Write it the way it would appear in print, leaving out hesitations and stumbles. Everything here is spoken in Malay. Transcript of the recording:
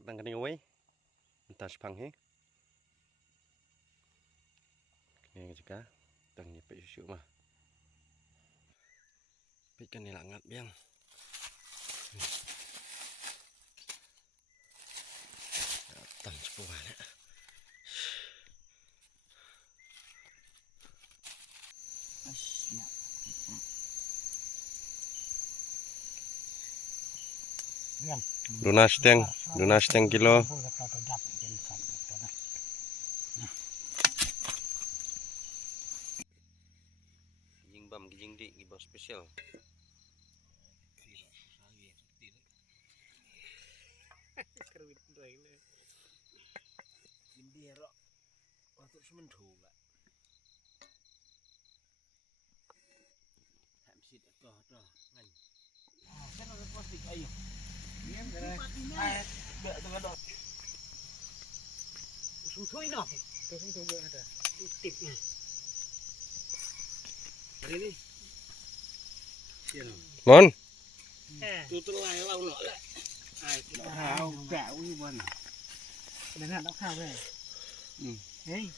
ngat nang kani oi. Entas pang he. Kini juga tang ni pe susu mah. Ikan ni ngat biang. Tang sepuluh ni. Lunas teng kilo. Gijing bam gijing di gibah spesial. Untuk sementu lah. Hamsit dah ngan. Kan ada plastik ayo. Niam dah. Dah dah. Usung thui nak. Usung thui ada. Tipnya. Ini. Mon. Tu terlai lau nak lah. Hao bẹo như vậy. Cái này nó khao về. Hey.